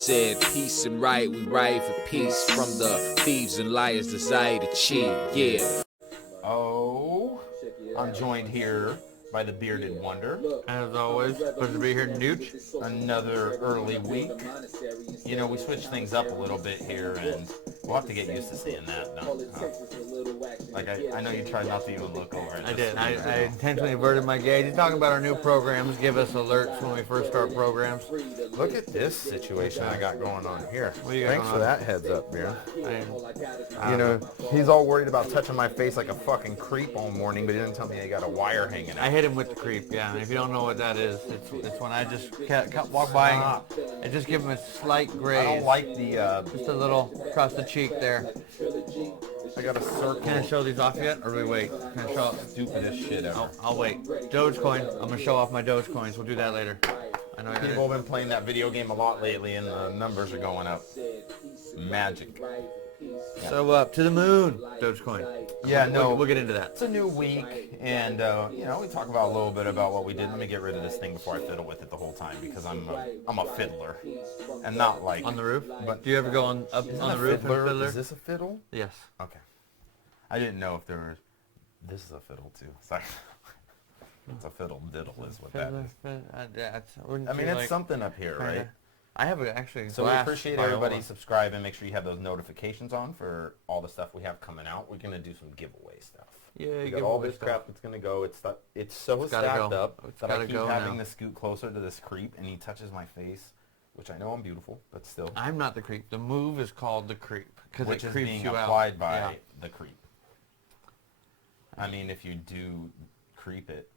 Said peace and right, we ride for peace from the thieves and liars' desire to cheat. Yeah. Oh, I'm joined here by the bearded wonder. As always, pleasure to be here, Nooch. Another early week. You know, we switched things up a little bit here, and we'll have to get used to seeing that. I know you tried not to even look over. I did. I intentionally averted my gaze. You're talking about our new programs. Give us alerts when we first start programs. Look at this situation I got going on here. Thanks for that heads up, Beard. You know, he's all worried about touching my face like a fucking creep all morning, but he didn't tell me I got a wire hanging out. I hit him with the creep, yeah. And if you don't know what that is, it's when I just walk by and just give him a slight graze. I don't like the... just a little across the cheek there. I got a circle. Can I show these off yet, or do we wait? Can I show Stupidest shit ever. I'll wait. Dogecoin. I'm going to show off my Dogecoins. We'll do that later. I know people have been playing that video game a lot lately, and the numbers are going up. Magic. Yeah. So up to the moon, Dogecoin. Yeah, we'll get into that. It's a new week, and you know, we talk about a little bit about what we did. Let me get rid of this thing before I fiddle with it the whole time, because I'm a fiddler, and not like on the roof. But do you ever go up on the roof and fiddler? Is this a fiddle? Yes. Okay. I didn't know if there was. This is a fiddle too. Sorry. It's a fiddle diddle is what that is. I mean, it's something up here, right? I have actually. So we appreciate everybody subscribing. Make sure you have those notifications on for all the stuff we have coming out. We're gonna do some giveaway stuff. Yeah, we got all this crap that's gonna go. It's so stacked up that I keep having to scoot closer to this creep, and he touches my face, which I know I'm beautiful, but still. I'm not the creep. The move is called the creep because it creeps being you applied out. by the creep. I mean, if you do creep it,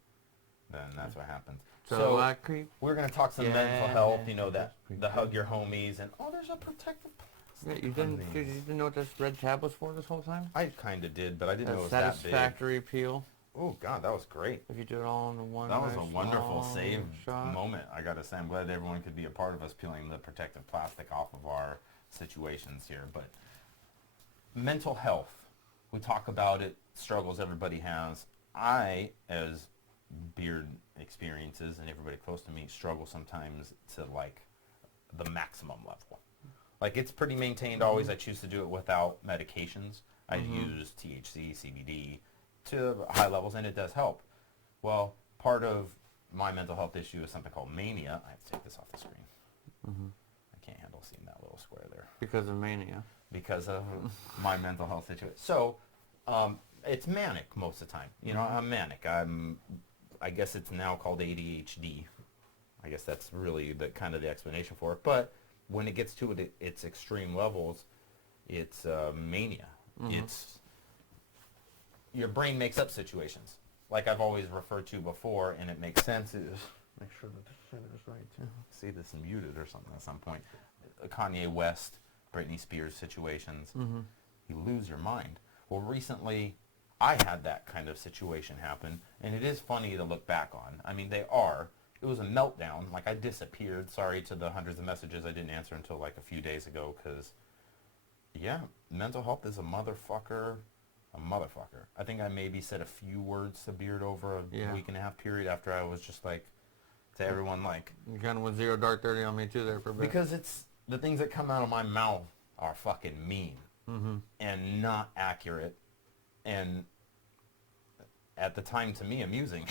then that's what happens. So I creep. We're going to talk some mental health, you know, that the hug your homies, and there's a protective plastic. Yeah, you didn't know what this red tab was for this whole time? I kind of did, but I didn't know it was that big. Satisfactory peel. Oh, God, that was great. If you do it all in one That was a wonderful save shot. moment, I got to say. I'm glad everyone could be a part of us peeling the protective plastic off of our situations here. But mental health, we talk about it, struggles everybody has. I, as beard experiences and everybody close to me, struggle sometimes to like the maximum level. Like it's pretty maintained always. I choose to do it without medications. I use THC, CBD to high levels, and it does help. Well, part of my mental health issue is something called Mania. I have to take this off the screen. I can't handle seeing that little square there. Because of Mania. Because of my mental health situation. So, it's manic most of the time. You know, I'm manic. I guess it's now called ADHD. I guess that's really the kind of the explanation for it. But when it gets to its extreme levels, it's mania. It's your brain makes up situations, like I've always referred to before, and it makes sense. Make sure that the center is right too. See this muted or something at some point. Kanye West, Britney Spears situations. You lose your mind. Well, recently, I had that kind of situation happen, and it is funny to look back on. I mean, they are. It was a meltdown. Like, I disappeared. Sorry to the hundreds of messages I didn't answer until, like, a few days ago, because, yeah, mental health is a motherfucker. I think I maybe said a few words to Beard over a week and a half period after I was just, like, to everyone, like... You kind of went zero dark 30 on me, too, there for a bit. Because it's... The things that come out of my mouth are fucking mean. And not accurate. And at the time, to me, amusing.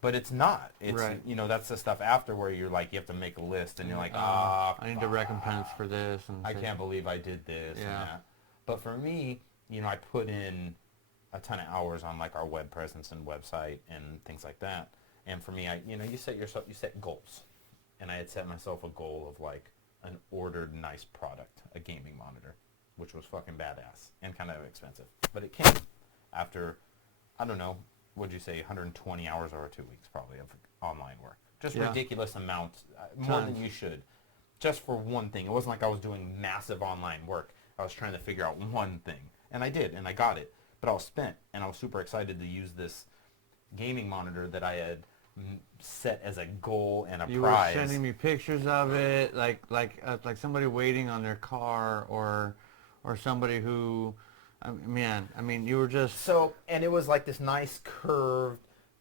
But it's not. It's, you know, that's the stuff after where you're like, you have to make a list, and you're like, I need to recompense for this. And I can't believe I did this and that. But for me, you know, I put in a ton of hours on, like, our web presence and website and things like that. And for me, you know, you set goals. And I had set myself a goal of, like, an ordered nice product, a gaming monitor, which was fucking badass and kind of expensive. But it came after, I don't know, what'd you say, 120 hours or 2 weeks probably of online work. Just ridiculous amounts, more than you should, just for one thing. It wasn't like I was doing massive online work. I was trying to figure out one thing. And I did, and I got it. But I was spent, and I was super excited to use this gaming monitor that I had set as a goal and a prize. You were sending me pictures of it, like somebody waiting on their car, or somebody who, man, I mean, you were just... So, and it was like this nice curved,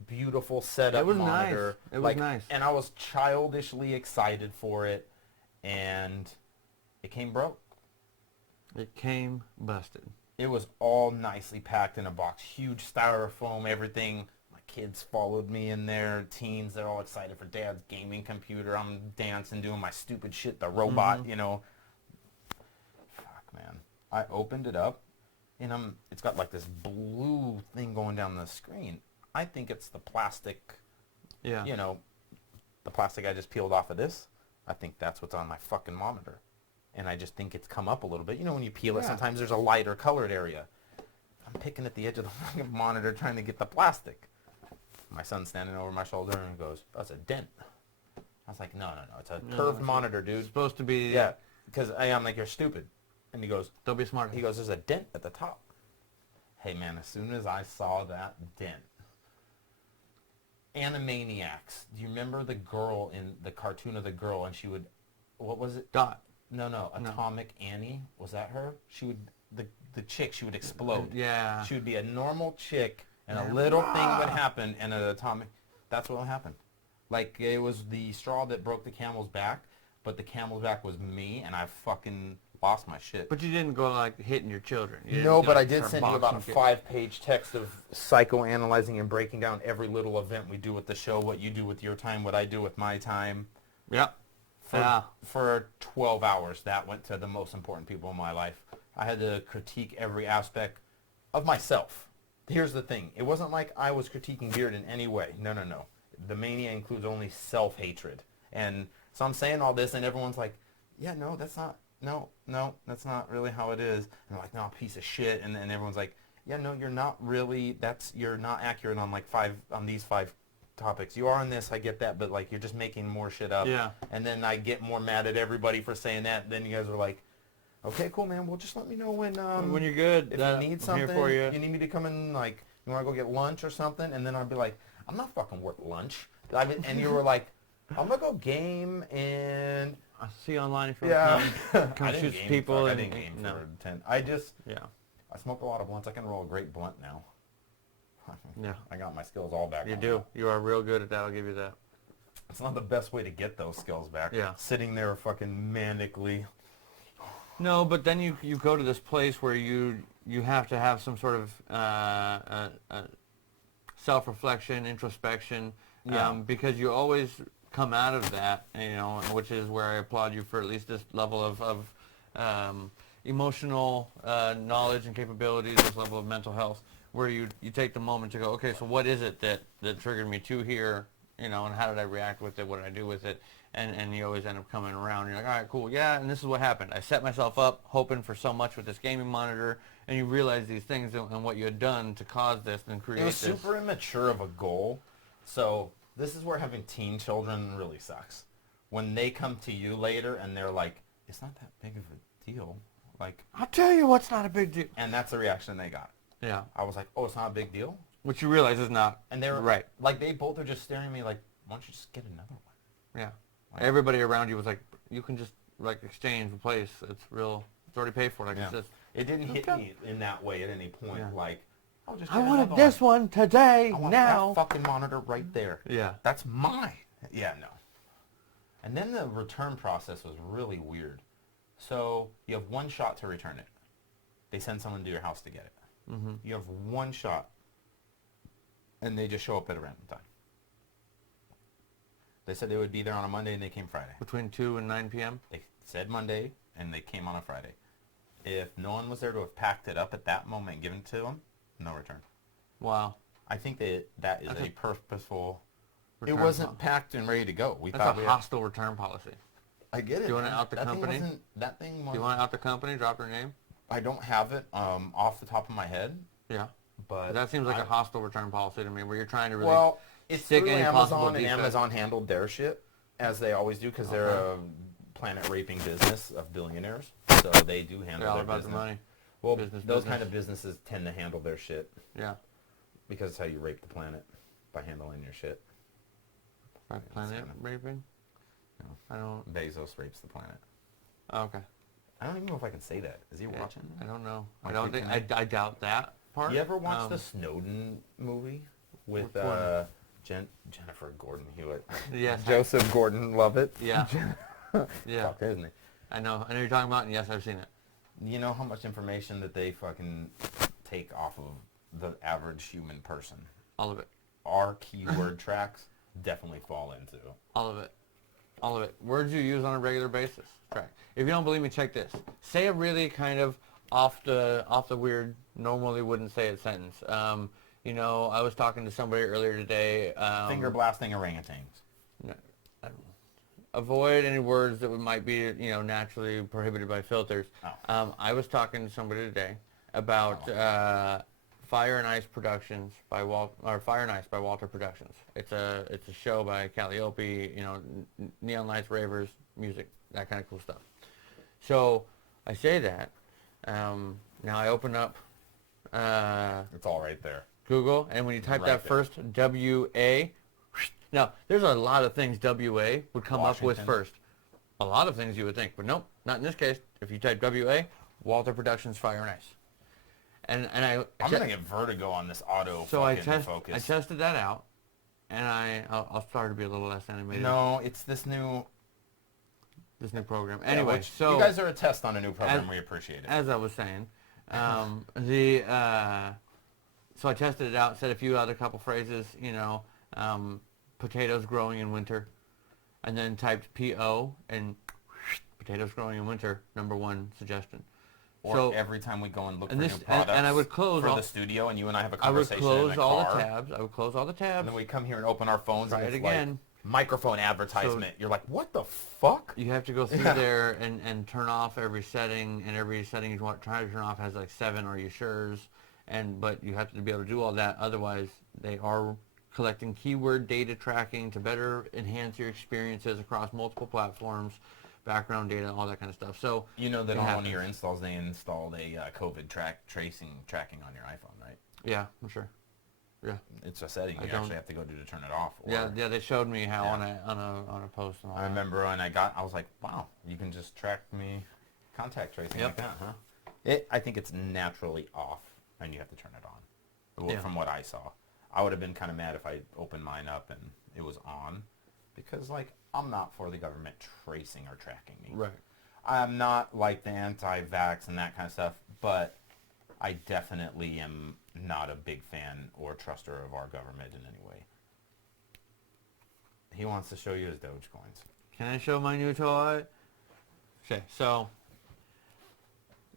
beautiful setup monitor. It was nice. And I was childishly excited for it, and it came broke. It came busted. It was all nicely packed in a box, huge styrofoam, everything. My kids followed me in there, teens, they're all excited for Dad's gaming computer. I'm dancing, doing my stupid shit, the robot, you know. Fuck, man. I opened it up, and it's got like this blue thing going down the screen. I think it's the plastic, you know, the plastic I just peeled off of this. I think that's what's on my fucking monitor. And I just think it's come up a little bit. You know, when you peel it, sometimes there's a lighter colored area. I'm picking at the edge of the fucking monitor trying to get the plastic. My son's standing over my shoulder and goes, "That's a dent." I was like, no, it's a curved monitor, dude. It's supposed to be... Yeah, because I'm like, "You're stupid." And he goes, "Don't be smart." He goes, "There's a dent at the top." Hey, man, as soon as I saw that dent, Animaniacs. Do you remember the girl in the cartoon of the girl, and she would, what was it? Dot. No, Atomic Annie. Was that her? She would, the chick, she would explode. Yeah. She would be a normal chick, and a little thing would happen, and an atomic, that's what would happen. Like, it was the straw that broke the camel's back, but the camel's back was me, and I fucking lost my shit. But you didn't go, like, hitting your children. No, but I did send you about a 5-page text of psychoanalyzing and breaking down every little event we do with the show, what you do with your time, what I do with my time. Yep. For 12 hours, that went to the most important people in my life. I had to critique every aspect of myself. Here's the thing. It wasn't like I was critiquing Beard in any way. No. The mania includes only self-hatred. And so I'm saying all this, and everyone's like, yeah, no, that's not, no, that's not really how it is. And I'm like, no, piece of shit. And then everyone's like, yeah, no, you're not really, you're not accurate on like these five topics. You are on this, I get that, but like you're just making more shit up. Yeah. And then I get more mad at everybody for saying that. Then you guys are like, okay, cool, man. Well, just let me know when you're good. If you need something, for you. you need me to come in, like, you want to go get lunch or something? And then I'd be like, I'm not fucking worth lunch. And you were like, I'm gonna go game and I'll see you online if you want to come I didn't shoot game, people. I didn't game for 10. I smoke a lot of blunts. I can roll a great blunt now. Yeah. I got my skills all back. You do. You are real good at that. I'll give you that. It's not the best way to get those skills back. Yeah. Sitting there fucking manically. No, but then you go to this place where you have to have some sort of self-reflection, introspection, because you always come out of that, which is where I applaud you for at least this level of emotional knowledge and capabilities, this level of mental health, where you take the moment to go, okay, so what is it that triggered me to here, and how did I react with it, what did I do with it, and you always end up coming around. You're like, all right, cool, yeah, and this is what happened. I set myself up hoping for so much with this gaming monitor, and you realize these things and what you had done to cause this and create this. It was super immature of a goal, so this is where having teen children really sucks. When they come to you later and they're like, it's not that big of a deal. Like, I'll tell you what's not a big deal. And that's the reaction they got. Yeah. I was like, oh, it's not a big deal? Which you realize is not. And they're right. Like, they both are just staring at me like, why don't you just get another one? Yeah. Like, everybody around you was like, you can just, like, exchange, replace. It's real. It's already paid for. Like, it's just. It didn't hit me in that way at any point. Yeah. Like, I'll just I wanted this one today, I want now. that fucking monitor right there. Yeah. That's mine. Yeah, no. And then the return process was really weird. So you have one shot to return it. They send someone to your house to get it. Mm-hmm. You have one shot. And they just show up at a random time. They said they would be there on a Monday, and they came Friday. Between 2 and 9 p.m.? They said Monday, and they came on a Friday. If no one was there to have packed it up at that moment and given it to them, no return. Wow. I think that is a purposeful... It return wasn't packed and ready to go. That's a hostile return policy. I get it. Do you want it out the company? Do you want it out the company? Drop your name? I don't have it off the top of my head. Yeah. But that seems like a hostile return policy to me, where you're trying to really it's stick through any Amazon, and defect. Amazon handled their shit, as they always do, because they're a planet-raping business of billionaires. So they do handle they're all their about business. the money. Well, those kind of businesses tend to handle their shit. Yeah. Because it's how you rape the planet, by handling your shit. Planet raping? No. I don't... Bezos rapes the planet. Oh, okay. I don't even know if I can say that. Is he watching? I don't know. I doubt that part. You ever watch the Snowden movie with Jennifer Gordon-Hewitt? Yes. Joseph Gordon-Levitt? Yeah. Yeah. Fuck, isn't it? I know you're talking about, and yes, I've seen it. You know how much information that they fucking take off of the average human person? All of it. Our keyword tracks definitely fall into. All of it. All of it. Words you use on a regular basis. Track. If you don't believe me, check this. Say a really kind of off the weird, normally wouldn't say it sentence. You know, I was talking to somebody earlier today. Finger blasting orangutans. No, avoid any words that might be, you know, naturally prohibited by filters. Oh. I was talking to somebody today about Fire and Ice Productions by Fire and Ice by Walter Productions. It's a show by Calliope, you know, neon lights, ravers, music, that kind of cool stuff. So I say that. Now I open up It's all right there. Google, and when you type Right that there. first W-A, now there's a lot of things W-A would come up with Washington. first. A lot of things you would think, but nope, not in this case. If you type W-A, Walter Productions Fire and Ice. And I'm gonna get vertigo on this auto so I fucking focus. I tested that out, and I'll start to be a little less animated. No, it's this new Program. Yeah, Anyway, which so you guys are a test on a new program. as- We appreciate it. as I was saying, so I tested it out, said a few other couple phrases, you know, potatoes growing in winter, and then typed P-O and potatoes growing in winter, #1 suggestion. Or So every time we go and look for and new this- products and I would close for all- the studio, and you and I have a I would conversation close in a all car, the tabs. I would close all the tabs. and then we come here and open our phones, Try and it it's again. like microphone advertisement. You're like, what the fuck? You have to go through Yeah. there and turn off every setting, and every setting you want try to turn off has like 7 are you sure's, but you have to be able to do all that. Otherwise, they are collecting keyword data tracking to better enhance your experiences across multiple platforms, background data, all that kind of stuff. So You know that it on one happens. of your installs, they installed a COVID tracking on your iPhone, right? Yeah, I'm sure. Yeah, It's a setting I you don't- actually have to go to turn it off. Or, yeah. They showed me how Yeah. on a post and all I that. remember when I was like, wow, you can just track me contact tracing Yep. like that, huh? I think it's naturally off, and you have to turn it on. Well, Yeah. From what I saw, I would have been kind of mad if I opened mine up and it was on, because like I'm not for the government tracing or tracking me. Right. I'm not like the anti-vax and that kind of stuff, but I definitely am not a big fan or truster of our government in any way. He wants to show you his Doge coins. Can I show my new toy? Okay, so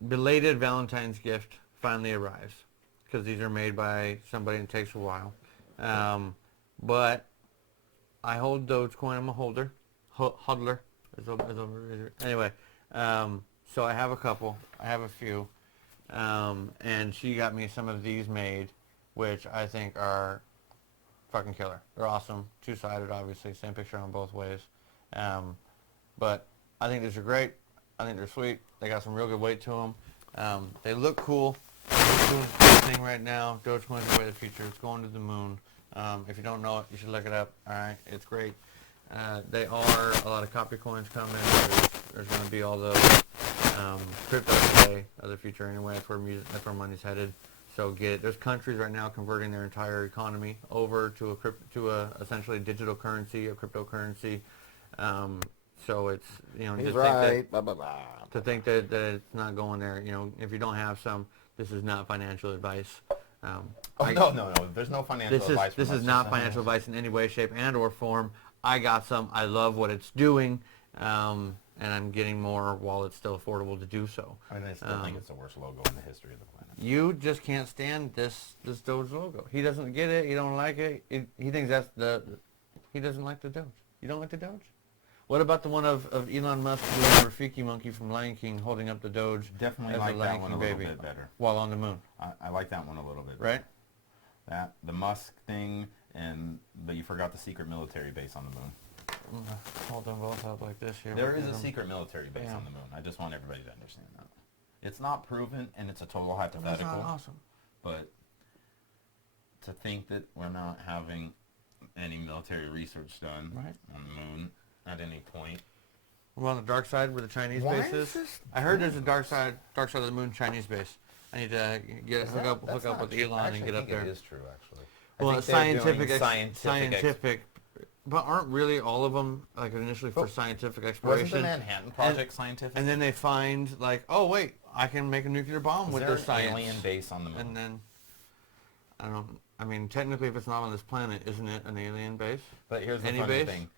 belated Valentine's gift finally arrives because these are made by somebody and it takes a while. But I hold Dogecoin. I'm a holder, hodler. Anyway, so I have a couple. I have a few, and she got me some of these made, which I think are fucking killer. They're awesome. Two-sided, obviously. Same picture on both ways. But I think these are great. I think they're sweet. They got some real good weight to them. They look cool. We're doing this thing right now. Dogecoin's the way of the future. It's going to the moon. If you don't know it, you should look it up. All right, it's great. They are a lot of copy coins coming. There's going to be all those crypto today of the future anyway. That's where money's headed. So get it. There's countries right now converting their entire economy over to a essentially digital currency, a cryptocurrency. So it's, you know, He's just right. think Blah, blah, blah. that, to think that it's not going there. You know, if you don't have some, this is not financial advice. No. There's no financial advice. This is not financial advice in any way, shape, and or form. I got some. I love what it's doing, and I'm getting more while it's still affordable to do so. I mean, I still think it's the worst logo in the history of the planet. You just can't stand this Doge logo. He doesn't get it. He don't like it. He thinks that's he doesn't like the Doge. You don't like the Doge? What about the one of Elon Musk doing Rafiki Monkey from Lion King holding up the Doge Definitely as like a that Lion one King a little baby bit better. while on the moon, I like that one a little bit. right? That the Musk thing, but you forgot the secret military base on the moon. Hold them both up like this here. There We'll is get a 'em. secret military base Yeah. on the moon. I just want everybody to understand that. It's not proven, and it's a total That's hypothetical. not awesome. But to think that we're not having any military research done Right. on the moon at any point. We're on the dark side where the Chinese Why base is is. this- I heard there's a dark side of the moon Chinese base. I need to hook up That's with not Elon true. and Actually, get I up think there. It is true, actually. Well, I think they're doing scientific But aren't really all of them like initially for scientific exploration? Wasn't the Manhattan Project scientific? And then they find like, oh wait, I can make a nuclear bomb with this science. Is there an alien base on the moon? And then, I mean, technically, if it's not on this planet, isn't it an alien base? But here's the funny thing.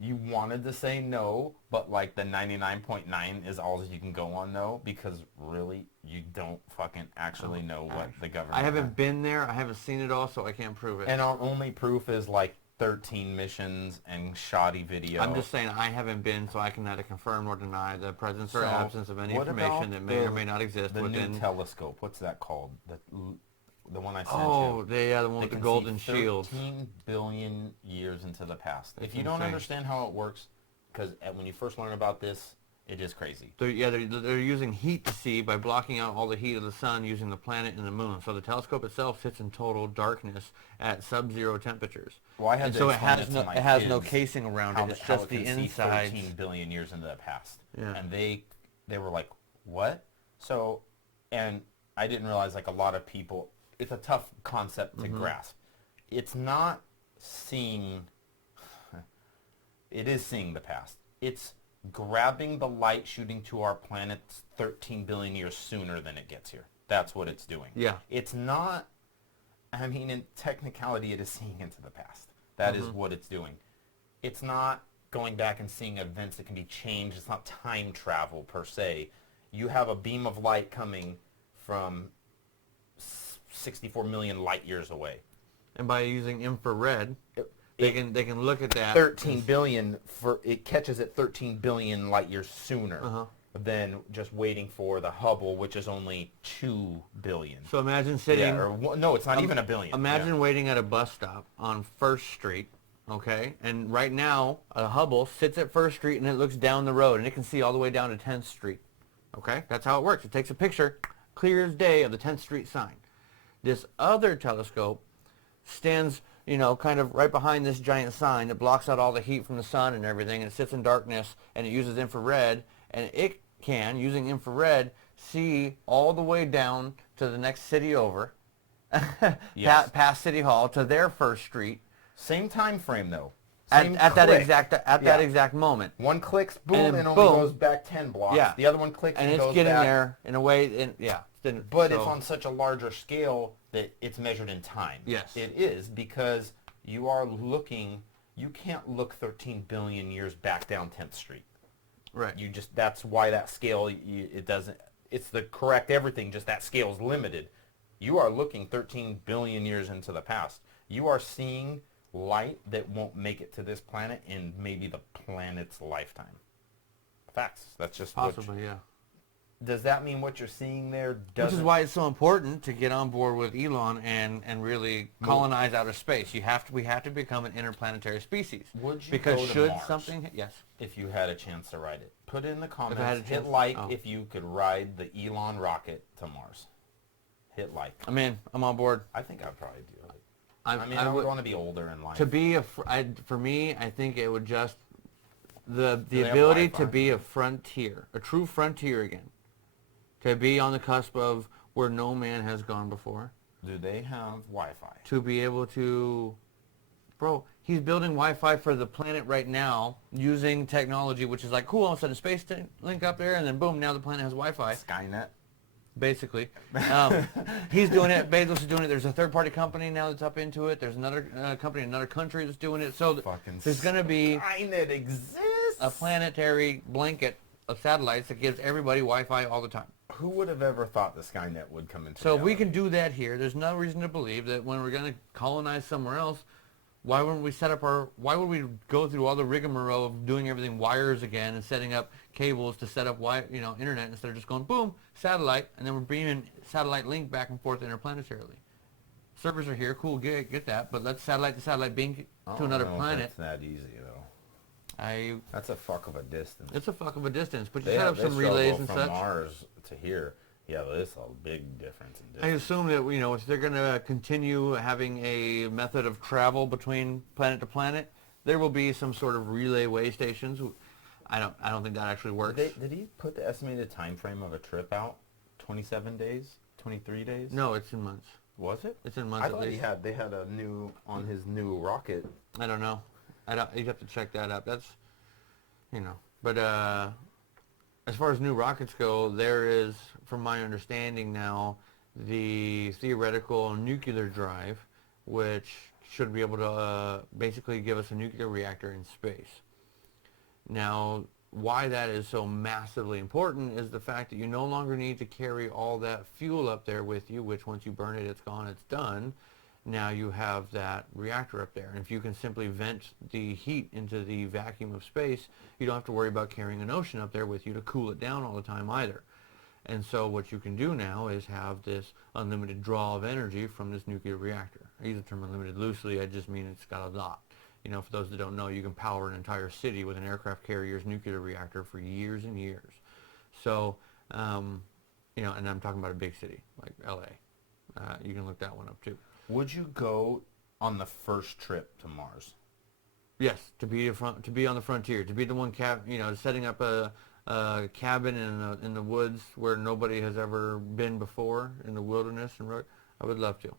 You wanted to say no, but like the 99.9 is all you can go on no, because really, you don't fucking actually know what the government... I haven't been there. I haven't seen it all, so I can't prove it. And our only proof is like 13 missions and shoddy video. I'm just saying I haven't been, so I can neither confirm nor deny the presence or absence of any information that may or may not exist within... The new telescope, what's that called? The one I sent you. Oh, the one with the golden shield. 13 billion years into the past. If you don't understand how it works, because when you first learn about this, it is crazy. They're using heat to see by blocking out all the heat of the sun using the planet and the moon. So the telescope itself sits in total darkness at sub-zero temperatures. Well, I had to explain it to my it has kids no casing around it. It's just the inside. 13 billion years into the past. Yeah. And they were like, what? So, and I didn't realize like a lot of people... It's a tough concept to grasp. It's not seeing... It is seeing the past. It's grabbing the light shooting to our planet 13 billion years sooner than it gets here. That's what it's doing. Yeah. It's not... I mean, in technicality, it is seeing into the past. That is what it's doing. It's not going back and seeing events that can be changed. It's not time travel, per se. You have a beam of light coming from 64 million light years away. And by using infrared, they can look at that. 13 billion, it catches it 13 billion light years sooner than just waiting for the Hubble, which is only 2 billion. So imagine sitting... no, it's not even a billion. Imagine waiting at a bus stop on 1st Street, okay? And right now, a Hubble sits at 1st Street and it looks down the road and it can see all the way down to 10th Street, okay? That's how it works. It takes a picture, clear as day, of the 10th Street sign. This other telescope stands, kind of right behind this giant sign that blocks out all the heat from the sun and everything, and it sits in darkness, and it uses infrared, and it can, using infrared, see all the way down to the next city over, past City Hall, to their 1st Street. Same time frame, though. At that exact moment. One clicks, boom, and only goes back 10 blocks. Yeah. The other one clicks and it's goes getting back. there in a way, But it's on such a larger scale that it's measured in time. Yes. It is, because you are looking, you can't look 13 billion years back down 10th Street. Right. That's why that scale, it doesn't, it's the correct everything, just that scale is limited. You are looking 13 billion years into the past. You are seeing light that won't make it to this planet in maybe the planet's lifetime. Facts. That's just possibly, yeah. Does that mean what you're seeing there doesn't... Which is why it's so important to get on board with Elon and really colonize outer space. We have to become an interplanetary species. Would you because go to should Mars something... Yes. if you had a chance to ride it? Put it in the comments. Hit like if you could ride the Elon rocket to Mars. Hit like. I'm in. I'm on board. I think I'd probably do it. I would want to be older in life. To be for me, I think it would just... The ability to be a frontier, a true frontier again. To be on the cusp of where no man has gone before. Do they have Wi-Fi? To be able to... Bro, he's building Wi-Fi for the planet right now using technology, which is like, cool, I'll send a space link up there, and then boom, now the planet has Wi-Fi. Skynet? Basically. He's doing it. Bezos is doing it. There's a third-party company now that's up into it. There's another company in another country that's doing it. So there's going to be... Skynet exists! A planetary blanket of satellites that gives everybody Wi-Fi all the time. Who would have ever thought the Skynet would come into So if we can do that here, there's no reason to believe that when we're going to colonize somewhere else, why wouldn't we why would we go through all the rigmarole of doing everything wires again and setting up cables to set up internet instead of just going boom, satellite, and then we're beaming satellite link back and forth interplanetarily. Servers are here, cool, get that, but let's satellite to satellite beam to another planet. It's that easy though. That's a fuck of a distance. It's a fuck of a distance, but you set up some relays and from such. Mars to here, yeah, but it's a big difference in distance. I assume that if they're going to continue having a method of travel between planet to planet, there will be some sort of relay way stations. I don't think that actually works. Did he put the estimated time frame of a trip out? 27 days? 23 days? No, it's in months. Was it? It's in months. I thought they had a new on his new rocket. I don't know. You have to check that up. That's, but as far as new rockets go, there is, from my understanding now, the theoretical nuclear drive, which should be able to basically give us a nuclear reactor in space. Now, why that is so massively important is the fact that you no longer need to carry all that fuel up there with you, which once you burn it, it's gone, it's done. Now you have that reactor up there. And if you can simply vent the heat into the vacuum of space, you don't have to worry about carrying an ocean up there with you to cool it down all the time either. And so what you can do now is have this unlimited draw of energy from this nuclear reactor. I use the term unlimited loosely, I just mean it's got a lot. For those that don't know, you can power an entire city with an aircraft carrier's nuclear reactor for years and years. So, and I'm talking about a big city like LA. You can look that one up too. Would you go on the first trip to Mars? Yes, to be on the frontier, to be the one setting up a cabin in the woods where nobody has ever been before in the wilderness, and I would love to.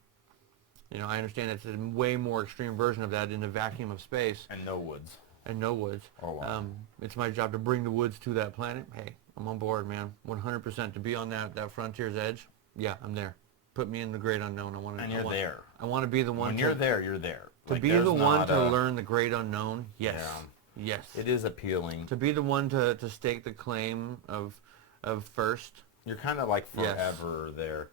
I understand it's a way more extreme version of that in the vacuum of space. And no woods. Oh, wow. It's my job to bring the woods to that planet. Hey, I'm on board, man. 100% to be on that frontier's edge. Yeah, I'm there. Put me in the great unknown. There. I want to be the one. When you're there, you're there. To be the one to learn the great unknown. Yes. Yeah. Yes. It is appealing. To be the one to stake the claim of first. You're kind of like forever there.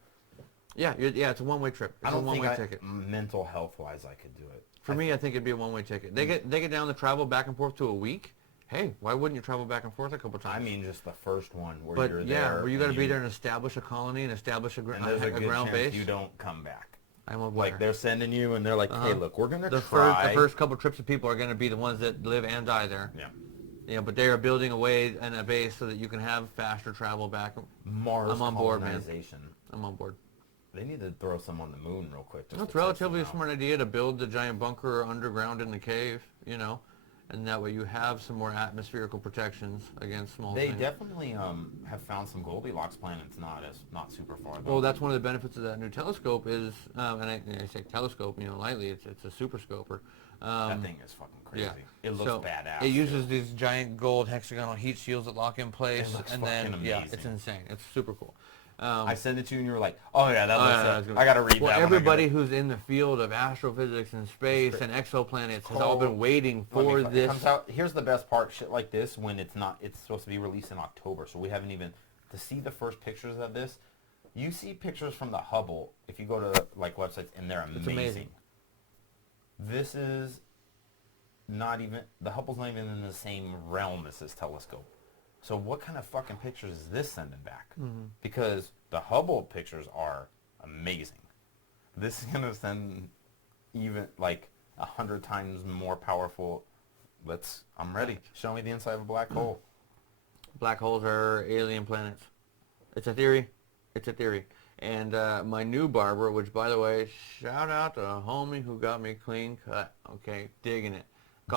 Yeah, it's a one-way trip. It's a one-way ticket. Mental health-wise, I could do it. For me, I think it'd be a one-way ticket. They get down the travel back and forth to a week. Hey, why wouldn't you travel back and forth a couple times? I mean, just the first one where you're there. Yeah, where you got to be there and establish a colony and establish a ground base. You don't come back. I'm aware. Like they're sending you and they're like, hey, look, we're gonna try. The first couple trips of people are going to be the ones that live and die there. Yeah. But they are building a way and a base so that you can have faster travel back. Mars I'm on board, man. colonization. I'm on board. They need to throw some on the moon real quick. It's relatively a smart idea to build the giant bunker underground in the cave, and that way you have some more atmospherical protections against small things. They definitely have found some Goldilocks planets not super far though. Well, that's one of the benefits of that new telescope is, and I say telescope, lightly, it's a super scoper. That thing is fucking crazy. Yeah. It looks badass. It uses these giant gold hexagonal heat shields that lock in place, and then amazing. It's insane. It's super cool. I sent it to you and you were like, oh yeah, that looks I gotta read that. Well, everybody who's in the field of astrophysics and space and exoplanets has all been waiting for this. It comes out, here's the best part, shit like this, when it's supposed to be released in October, so we haven't even, to see the first pictures of this, you see pictures from the Hubble, if you go to websites, and they're amazing. It's amazing. This is not even, the Hubble's not even in the same realm as this telescope. So what kind of fucking pictures is this sending back? Mm-hmm. Because the Hubble pictures are amazing. This is going to send even 100 times more powerful. I'm ready. Show me the inside of a black hole. Black holes are alien planets. It's a theory. And my new barber, which by the way, shout out to a homie who got me clean cut. Okay, digging it.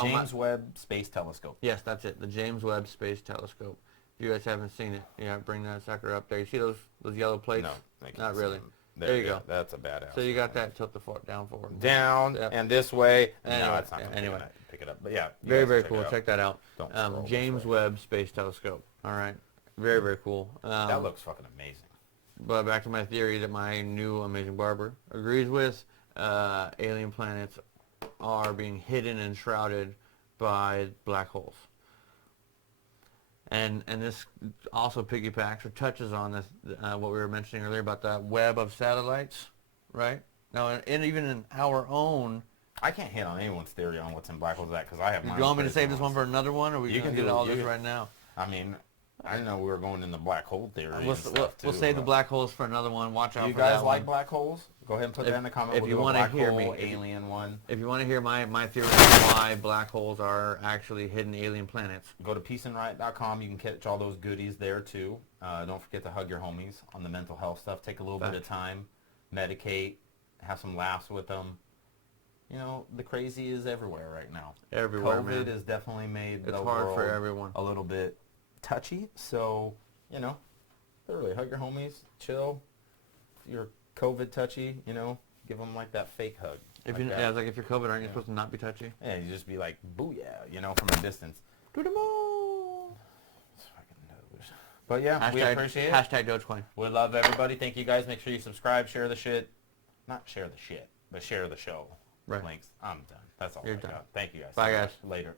James Webb Space Telescope. Yes, that's it. The James Webb Space Telescope. If you guys haven't seen it, bring that sucker up there. You see those yellow plates? No, not really. There you go. That's a badass. So you got that. Tilt the fork down forward. Down and this way. Anyway, no, it's not. Anyway, pick it up. But yeah, very very cool. Check that out. James Webb Space Telescope. All right. Very very cool. That looks fucking amazing. But back to my theory that my new amazing barber agrees with. Alien planets are being hidden and shrouded by black holes. And this also piggybacks or touches on this what we were mentioning earlier about the web of satellites, right? Now, and even in our own... I can't hit on anyone's theory on what's in black holes because I have mine. Do you want me to save this one for another one, or we can get all this right now? I mean, I didn't know we were going in the black hole theory We'll save the black holes for another one. Watch out for that one. You guys like black holes? Go ahead and put that in the comment. If you want to hear me, alien one. If you want to hear my theory on why black holes are actually hidden alien planets, go to peaceandright.com. You can catch all those goodies there too. Don't forget to hug your homies on the mental health stuff. Take a little bit of time, medicate, have some laughs with them. The crazy is everywhere right now. Everywhere, COVID has definitely made the hard world for everyone. A little bit touchy. So, literally hug your homies, chill. If you're COVID touchy, give them that fake hug. If like you, that. yeah, it's like if you're COVID, aren't you supposed to not be touchy? Yeah, you just be like, booyah, you know, from a distance. To the moon. It's fucking Doge. But yeah, we appreciate it. Hashtag Dogecoin. We love everybody. Thank you guys. Make sure you subscribe, share the shit. Not share the shit, but share the show. Right. Links. I'm done. That's all You're I done. got. Thank you guys. Bye, so guys. much. Later.